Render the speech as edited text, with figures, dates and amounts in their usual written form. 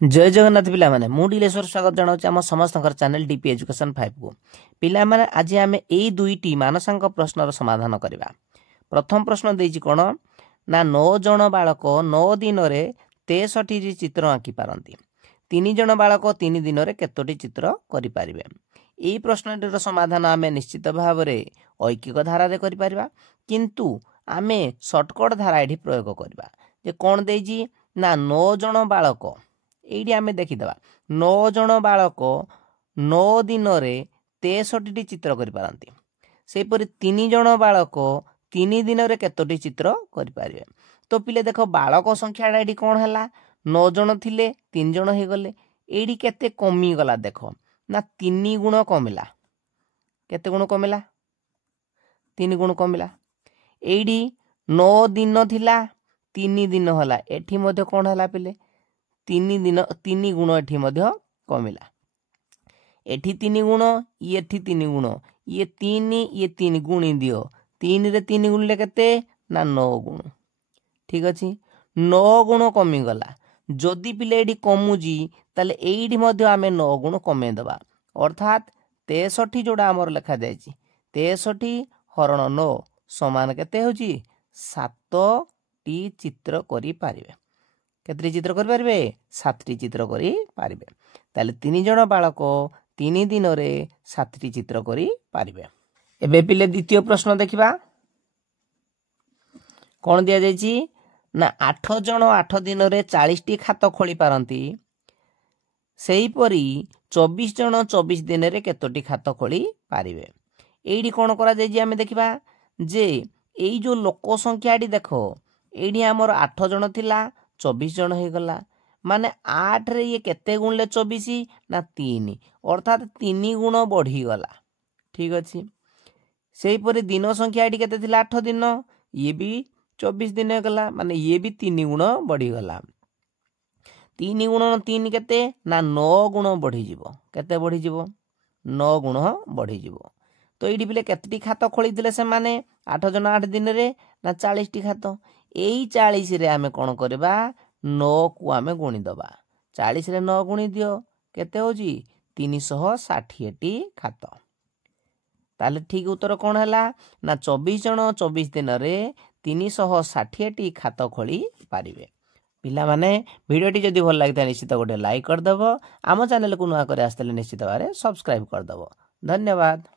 जय जगन्नाथ पिला माने मु डिलेश्वर स्वागत जनाऊँ आम समस्त चैनल डीपी एजुकेशन 5 को पिला माने आज आम यही दुईटी मानसांक प्रश्नर समाधान करवा। प्रथम प्रश्न देछि कोन ना 9 जन बालक 9 दिन रे 63 चित्र आंकी पारंती। 3 जन बालक 3 दिन रे केतोटी चित्र करि पारिबे। एही प्रश्नटिर समाधान आम निश्चित भाव रे ऐकिक धारा रे करि पारिबा, किंतु आमे शॉर्टकट धारा एठी प्रयोग करबा। जे कोन देछि ना 9 जन बालक एठी आमे देखिदबा 9 जन बालक 9 दिन रे 63 चित्र करि पारंती। सेपरि 3 जन बालक 3 दिन रे केतोटी चित्र करि पारिबे। तो पिले देखो बालक संख्याटा एठी कोन हला 9 जन थिले 3 जन हे गले, एठी केते कमी गला देखो ना 3 गुण कमिला। केते गुण कमिला 3 गुण कमिला। एठी 9 दिन थिला 3 दिन हला, एठी मध्ये कोन हला पिले 3 गुण एठी मध्ये कमिला। एठी 3 गुण एठी 3 गुण ये 3 गुणी दियो 3 रे 3 गुणले केते ना 9 गुण। ठीक अछि 9 गुण कमी गला। जदि पिले एठी कमुजी ताले एठी मध्ये आमे 9 गुण कमे दबा, अर्थात 63 जोडा हमर लिखा जायछि 63 हरण 9 समान केते होची 7 टी चित्र करि पारिबे। केतरी चित्र करि पारिबे 7 टी चित्र करि पारिबे। ताले 3 जन बालक 3 दिन रे 7 टी चित्र करि पारिबे। एबे पिले द्वितीय प्रश्न देखिबा। कोन दिया जायछि ना 8 जन 8 दिन रे 40 टी खात खोली पारंती। सेही परी 24 जन 24 दिन रे केतोटी खात खोली पारिबे। एडी कोन करा जायछि आमे देखिबा जे एई जो लोक संख्याडी देखो एडी हमर 8 जन थिला 24 जन हे गला, माने 8 रे ये केते गुणले 24 ना 3, अर्थात 3 गुण बढ़ी गला। ठीक अछि सेही परी दिन संख्या एडी केते थिला 8 दिन, ये भी 24 दिन हे गला, माने ये भी 3 गुण बढ़ी गला। 3 गुण 3 केते ना 9 गुण बढ़ी जीवो। केते बढ़ी जीवो 9 गुण बढ़ी जीवो। तो एडी पिले केतटी खात खोली दिले से माने 8 जन 8 दिन रे ना 40 टी खात। एई 40 रे आमे कोन करबा 9 को आमे गुणी दबा। 40 रे 9 गुणी दियो केते होजी 360 टी खात। ताले ठीक उत्तर कोन हला ना 24 जन 24 दिन रे 360 टी खात खोली पारिबे। पिला माने वीडियोटी जदि भल लागिता निश्चित गोटे लाइक कर दबो। आम चैनल को नुआ करे आस्तले निश्चित भारे सब्सक्राइब कर दबो। धन्यवाद।